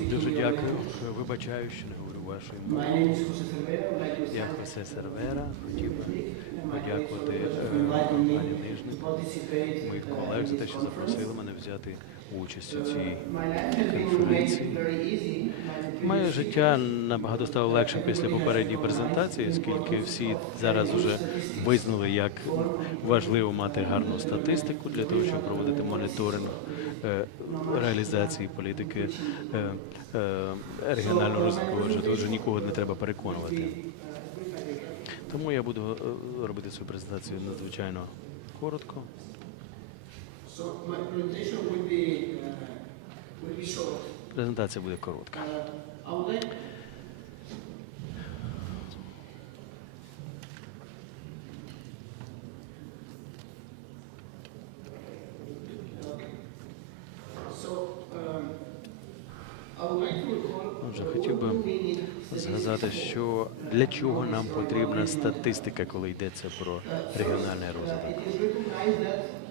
Дуже дякую. Вибачаю, що не говорю like to Я Хосе Сервера. Хотів би подякувати е, пані to Нижник, моїх колег за те, що запросили мене взяти участь у цій. Been made конференції. Моє життя набагато стало легше після попередньої презентації, оскільки всі зараз вже визнали, як важливо мати гарну статистику для того, щоб проводити моніторинг е, реалізації політики е, е, регіонального розвитку. Отже, тут нікого не треба переконувати. Тому я буду е, робити свою презентацію надзвичайно коротко. Презентація буде коротка. Для чого нам потрібна статистика, коли йдеться про регіональний розвиток.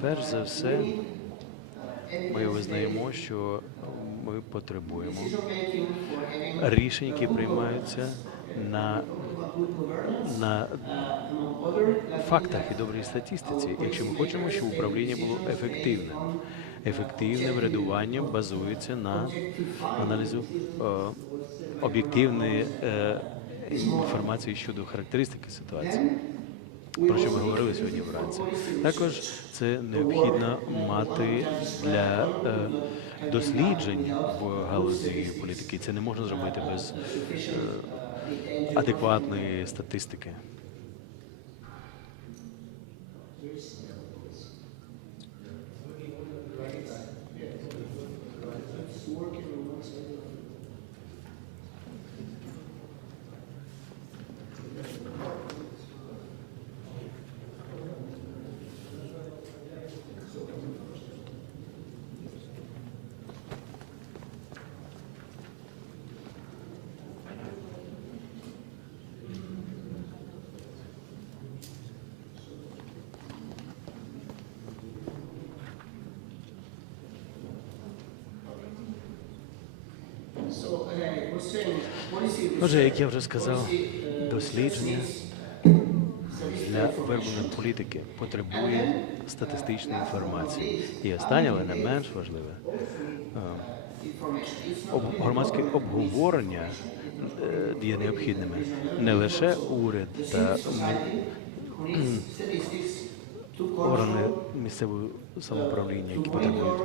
Перш за все, ми визнаємо, що ми потребуємо рішень, які приймаються на, на фактах і добрій статистиці, якщо ми хочемо, щоб управління було ефективним. Ефективне врядування базується на аналізу е, об'єктивної е, інформації щодо характеристики ситуації. Про що ми говорили сьогодні вранці. Також це необхідно мати для е, досліджень в галузі політики. Це не можна зробити без е, адекватної статистики. Отже, як я вже сказав, дослідження для вироблення політики потребує статистичної інформації. І останнє, але не менш важливе, е, об- громадське обговорення е, є необхідними. Не лише уряд та органи місцевого самоуправління, які потребують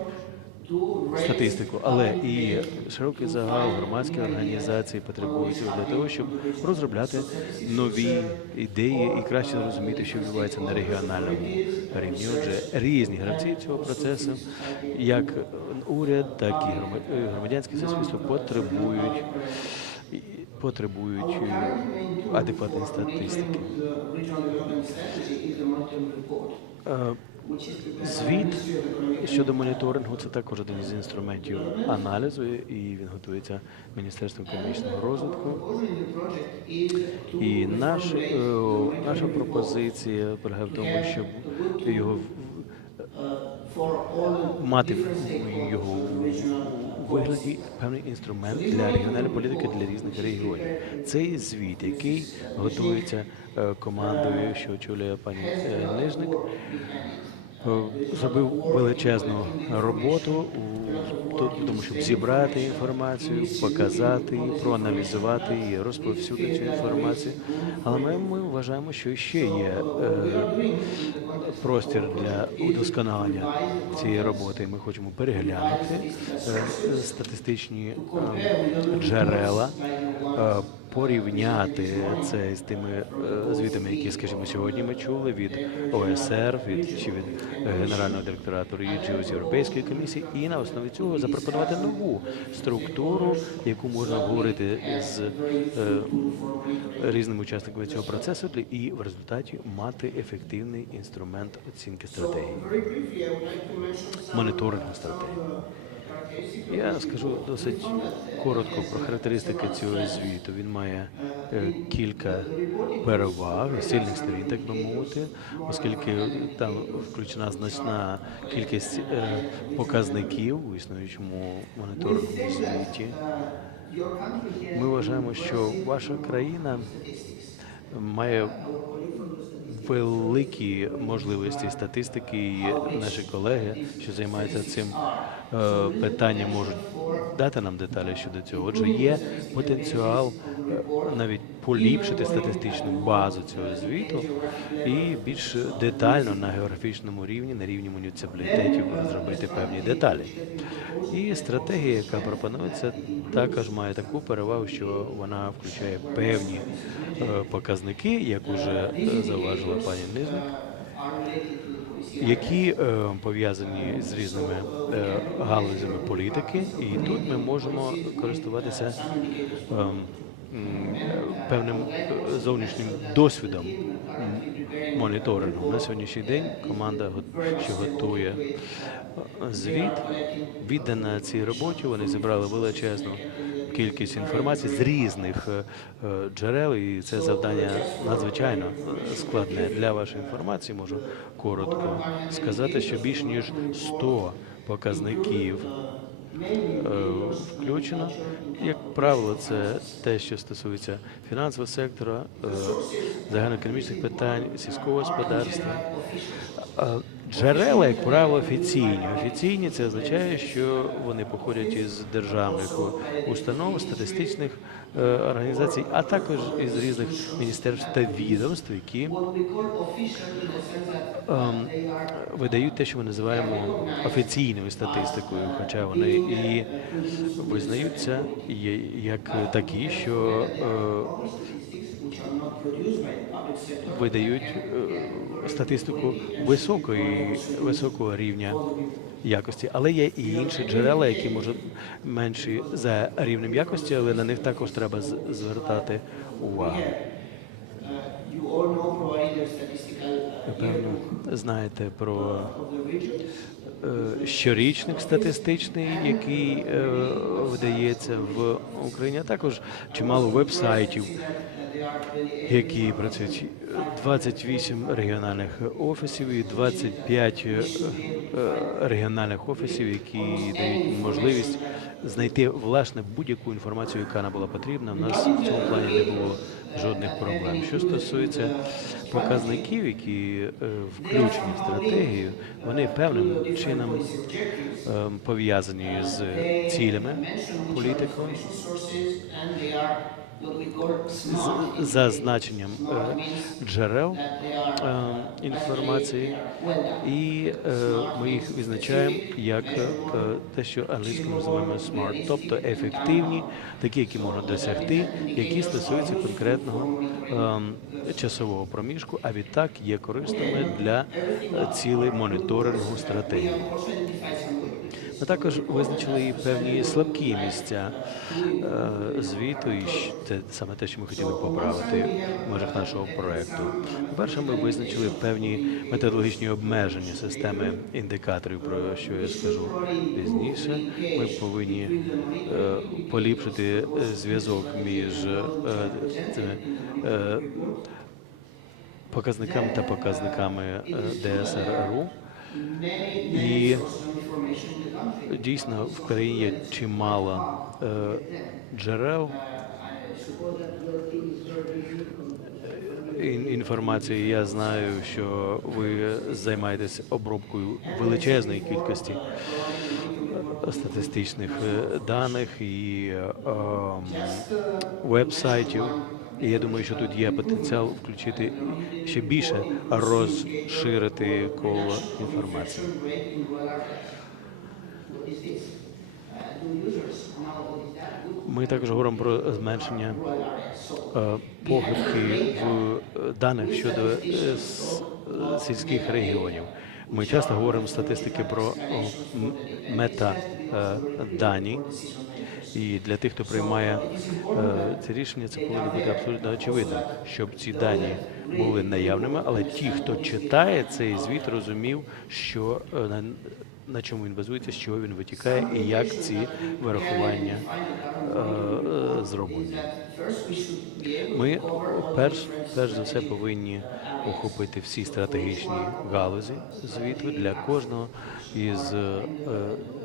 статистику, але і широкий загал громадські організації потребують для того, щоб розробляти нові ідеї і краще зрозуміти, що відбувається на регіональному рівні. Отже, різні гравці цього процесу, як уряд, так і грома- е, громадянське суспільство потребують потребують е, адекватної статистики. Звіт щодо моніторингу це також один із інструментів аналізу, і він готується Міністерством економічного розвитку. І наш, е, наша пропозиція полягає в тому, щоб його мати його вигляді певний інструмент для регіональної політики для різних регіонів. Цей звіт, який готується е, командою, що очолює пані е, Нижник, зробив величезну роботу тому, щоб зібрати інформацію, показати, її, проаналізувати і розповсюдити цю інформацію. Але ми, ми вважаємо, що ще є е, простір для удосконалення цієї роботи. Ми хочемо переглянути е, статистичні е, джерела, е, порівняти це з тими е, звітами, які, скажімо, сьогодні ми чули від ОСР, від чи від Генерального директорату РІДЖІО з Європейської комісії, і на основі цього запропонувати нову структуру, яку можна обговорити з е, різними учасниками цього процесу, і в результаті мати ефективний інструмент оцінки стратегії, моніторингу стратегії. Я скажу досить коротко про характеристики цього звіту. Він має е, кілька переваг, сильних сторін, так би мовити, оскільки там включена значна кількість е, показників у існуючому моніторинговому звіті. Ми вважаємо, що ваша країна має великі можливості статистики, і наші колеги, що займаються цим е, питанням, можуть дати нам деталі щодо цього. Отже, є потенціал навіть поліпшити статистичну базу цього звіту і більш детально на географічному рівні, на рівні муніципалітетів зробити певні деталі. І стратегія, яка пропонується, також має таку перевагу, що вона включає певні е, показники, як уже е, зауважила пані Низник, які е, пов'язані з різними е, галузями політики, і тут ми можемо користуватися е, певним е, зовнішнім досвідом моніторингу. На сьогоднішній день команда, що готує е, звіт, віддана цій роботі. Вони зібрали величезну кількість інформації з різних е, джерел, і це завдання надзвичайно складне. Для вашої інформації можу коротко сказати, що більш ніж 100 показників включено. Як правило, це те, що стосується фінансового сектора, е, загальноекономічних питань, сільського господарства. Е, Джерела, як правило, офіційні. Офіційні це означає, що вони походять із державних установ, статистичних е, організацій, а також із різних міністерств та відомств, які ем, видають те, що ми називаємо офіційною статистикою, хоча вони і визнаються як такі, що е, видають е, статистику високої, високого рівня якості, але є і інші джерела, які можуть менші за рівнем якості, але на них також треба звертати увагу. Певно знаєте про е, щорічник статистичний, який е, видається в Україні, а також чимало веб-сайтів, які працюють 28 регіональних офісів і 25 е, е, регіональних офісів, які дають можливість знайти власне будь-яку інформацію, яка нам була потрібна. У нас в цьому плані не було жодних проблем. Що стосується показників, які е, включені в стратегію, вони певним чином е, пов'язані з цілями політикою, Sources and they are what we call smart. з зазначенням е, джерел е, інформації, і ми їх відзначаємо як те, що англійською називаємо smart, тобто ефективні, такі, які можна досягти, які стосуються конкретного е, часового проміжку, а відтак є корисними для цілей моніторингу стратегії. Ми також визначили і певні слабкі місця е, звіту, і це саме те, що ми хотіли поправити в межах нашого проекту. По-перше, ми визначили певні методологічні обмеження системи індикаторів, про що я скажу пізніше. Ми повинні е, поліпшити е, зв'язок між цими показниками та показниками е, ДСРРУ. І дійсно в країні є чимало е, джерел інформації. Я знаю, що ви займаєтесь обробкою величезної кількості е, статистичних е, даних і е, ем, веб-сайтів. І я думаю, що тут є потенціал включити ще більше розширити коло інформації. Ми також говоримо про зменшення е, похибки в е, даних щодо е, сільських регіонів. Ми часто говоримо статистики про о, м- метадані. І для тих, хто приймає е, це рішення, це повинно бути абсолютно очевидно, щоб ці дані були наявними, але ті, хто читає цей звіт, розумів, що е, на- чому він базується, з чого він витікає і як ці вирахування е, е, зроблені. Ми перш, перш за все повинні охопити всі стратегічні галузі звіту для кожного із е,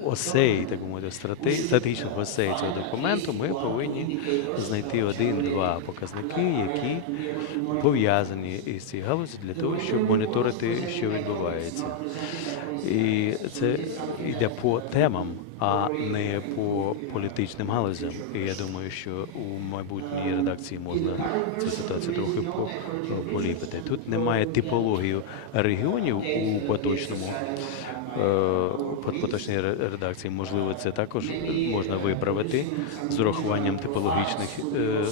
осей, так би мовити, страте- стратегічних осей цього документу. Ми повинні знайти один-два показники, які пов'язані із цією галузі для того, щоб моніторити, що відбувається. І це йде по темам, а не по політичним галузям. І я думаю, що у майбутній редакції можна цю ситуацію трохи поліпити. Тут немає типології регіонів у поточному. Е, по- поточній редакції можливо це також можна виправити з урахуванням типологічних е,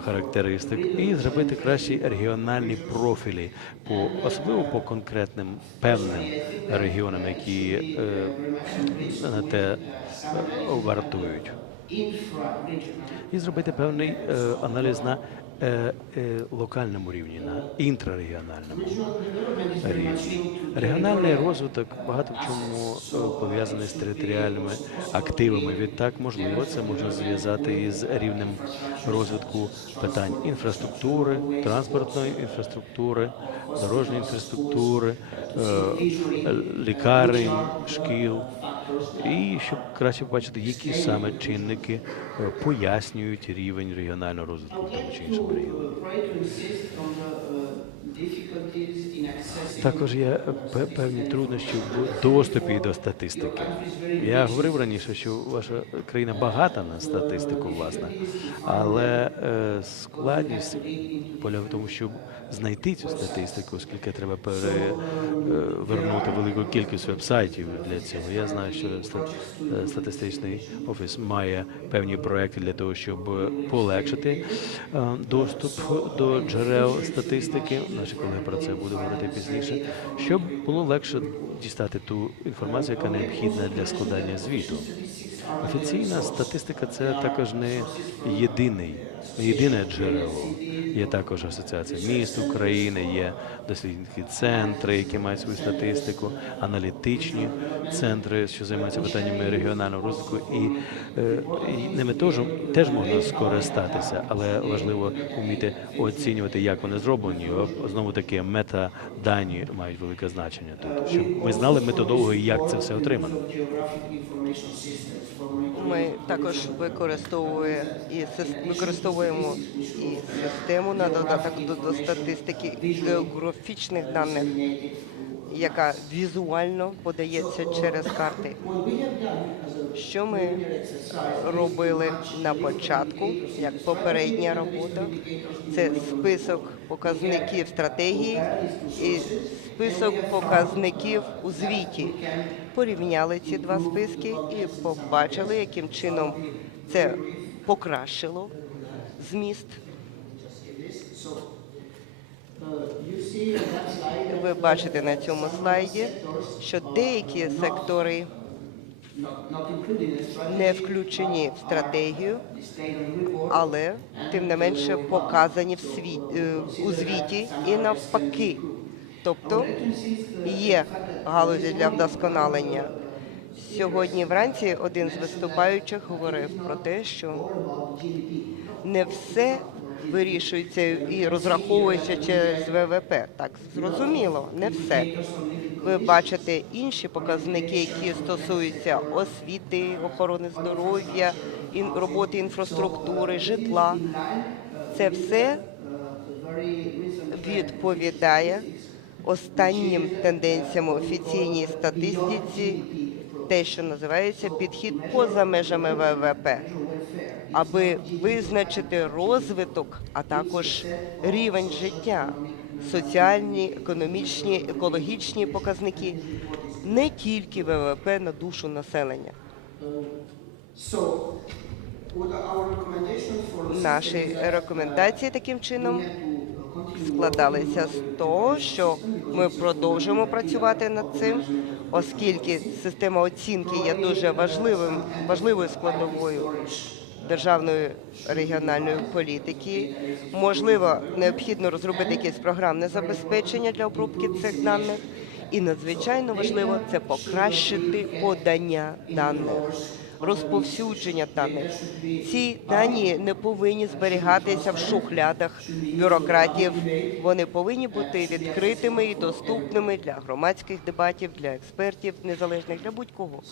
характеристик і зробити кращі регіональні профілі по особливо по конкретним певним регіонам, які е, на те вартують. І зробити певний аналіз на локальному рівні, на інтрарегіональному рівні. Регіональний розвиток багато в чому е, пов'язаний з територіальними активами. Відтак, можливо, це можна зв'язати із рівнем розвитку питань інфраструктури, транспортної інфраструктури, дорожньої інфраструктури, е, лікарень, шкіл. І щоб краще побачити, які саме чинники е, пояснюють рівень регіонального розвитку в тому чи іншому the uh, accessing Також є е, пе- певні труднощі в доступі до статистики. Я говорив раніше, що ваша країна багата на статистику, власне, але е, складність полягає в тому, щоб знайти цю статистику, оскільки треба перевернути велику кількість вебсайтів для цього. Я знаю, що е, статистичний офіс має певні проекти для того, щоб е, полегшити е, доступ до джерел статистики. Наші колеги про це будуть говорити пізніше, щоб було легше дістати ту інформацію, яка необхідна для складання звіту. Офіційна статистика це також не єдиний, єдине джерело. Є також асоціація міст України, є дослідницькі центри, які мають свою статистику, аналітичні центри, що займаються питаннями регіонального розвитку, і, е, і ними теж, теж можна скористатися, але важливо вміти оцінювати, як вони зроблені. Знову таки, метадані мають велике значення тут, щоб ми знали методологію, як це все отримано. Ми також використовує і сис- використовуємо і систему на додаток до, до статистики географічних даних, яка візуально подається через карти. Що ми робили на початку, як попередня робота, це список показників стратегії і список показників у звіті. Порівняли ці два списки і побачили, яким чином це покращило зміст. Ви бачите на цьому слайді, що деякі сектори не включені в стратегію, але тим не менше показані в світ, е, у звіті і навпаки. Тобто є галузі для вдосконалення. Сьогодні вранці один з виступаючих говорив про те, що не все вирішується і розраховується через ВВП. Так, зрозуміло, не все. Ви бачите інші показники, які стосуються освіти, охорони здоров'я, роботи інфраструктури, житла. Це все відповідає останнім тенденціям офіційній статистиці, те, що називається підхід поза межами ВВП, аби визначити розвиток, а також рівень життя, соціальні, економічні, екологічні показники, не тільки ВВП на душу населення. Наші рекомендації таким чином складалися з того, що ми продовжуємо працювати над цим, оскільки система оцінки є дуже важливим, важливою складовою державної регіональної політики. Можливо, необхідно розробити якесь програмне забезпечення для обробки цих даних. І надзвичайно важливо це покращити подання даних, розповсюдження даних. Ці дані не повинні зберігатися в шухлядах бюрократів. Вони повинні бути відкритими і доступними для громадських дебатів, для експертів незалежних, для будь-кого.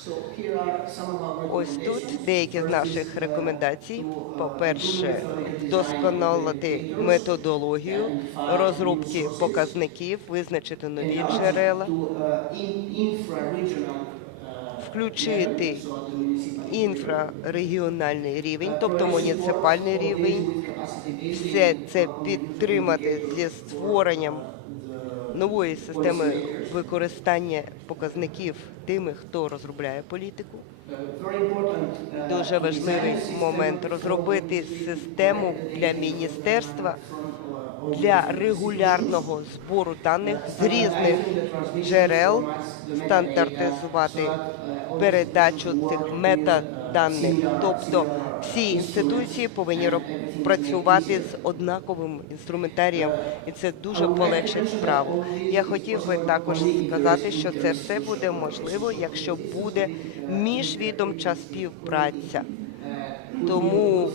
Ось тут деякі з наших рекомендацій. По-перше, вдосконалити методологію розробки показників, визначити нові джерела, включити інфрарегіональний рівень, тобто муніципальний рівень, все це підтримати зі створенням нової системи використання показників тими, хто розробляє політику. Дуже важливий момент розробити систему для міністерства для регулярного збору даних з різних джерел, стандартизувати передачу цих метаданих. Тобто всі інституції повинні працювати з однаковим інструментарієм, і це дуже полегшить справу. Я хотів би також сказати, що це все буде можливо, якщо буде міжвідомча співпраця. Тому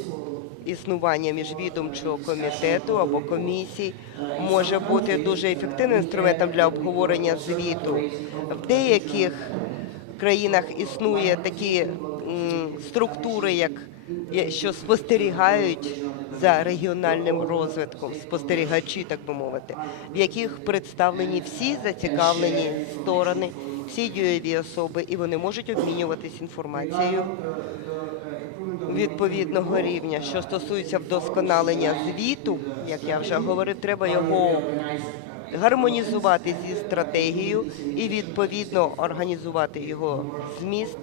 існування міжвідомчого комітету або комісій може бути дуже ефективним інструментом для обговорення звіту. В деяких країнах існує такі структури, як що спостерігають за регіональним розвитком, спостерігачі, так би мовити, в яких представлені всі зацікавлені сторони, всі дієві особи, і вони можуть обмінюватись інформацією відповідного рівня. Що стосується вдосконалення звіту, як я вже говорив, треба його гармонізувати зі стратегією і відповідно організувати його зміст.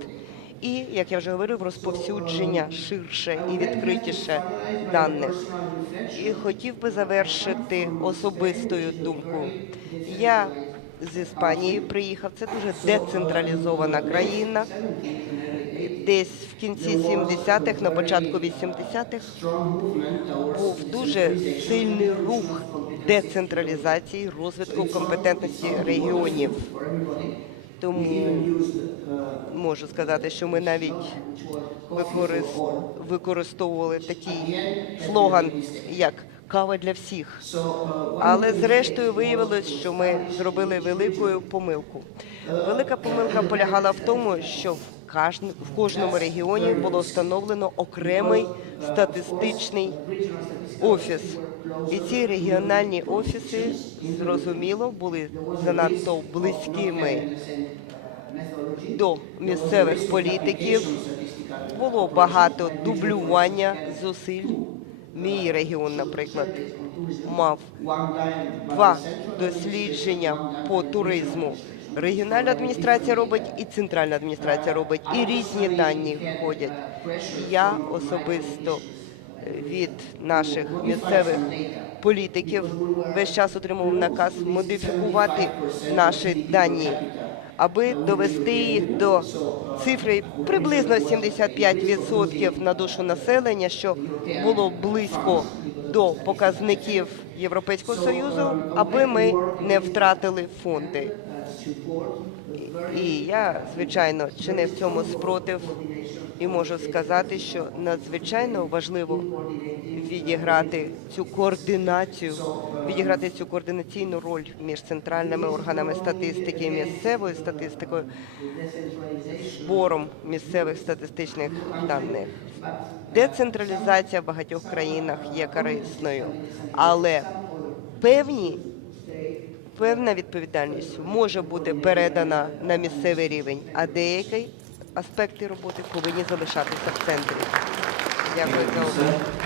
І, як я вже говорив, розповсюдження ширше і відкритіше даних. І хотів би завершити особистою думкою. Я з Іспанії приїхав. Це дуже децентралізована країна. Десь в кінці 70-х, на початку 80-х був дуже сильний рух децентралізації, розвитку компетентності регіонів. Тому можу сказати, що ми навіть використовували такий слоган, як кава для всіх. Але зрештою виявилось, що ми зробили велику помилку. Велика помилка полягала в тому, що в кожному регіоні було встановлено окремий статистичний офіс. І ці регіональні офіси, зрозуміло, були занадто близькими до місцевих політиків. Було багато дублювання зусиль. Мій регіон, наприклад, мав два дослідження по туризму. Регіональна адміністрація робить і центральна адміністрація робить, і різні дані входять. Я особисто е, від наших місцевих політиків весь час отримував наказ модифікувати наші дані, аби довести їх до цифри приблизно 75% на душу населення, що було близько до показників Європейського союзу, аби ми не втратили фонди. І я, звичайно, чинив цьому спротив і можу сказати, що надзвичайно важливо відіграти цю координацію, відіграти цю координаційну роль між центральними органами статистики місцевою статистикою, збором місцевих статистичних даних. Децентралізація в багатьох країнах є корисною, але певні певна відповідальність може бути передана на місцевий рівень, а деякі аспекти роботи повинні залишатися в центрі. Дякую за увагу.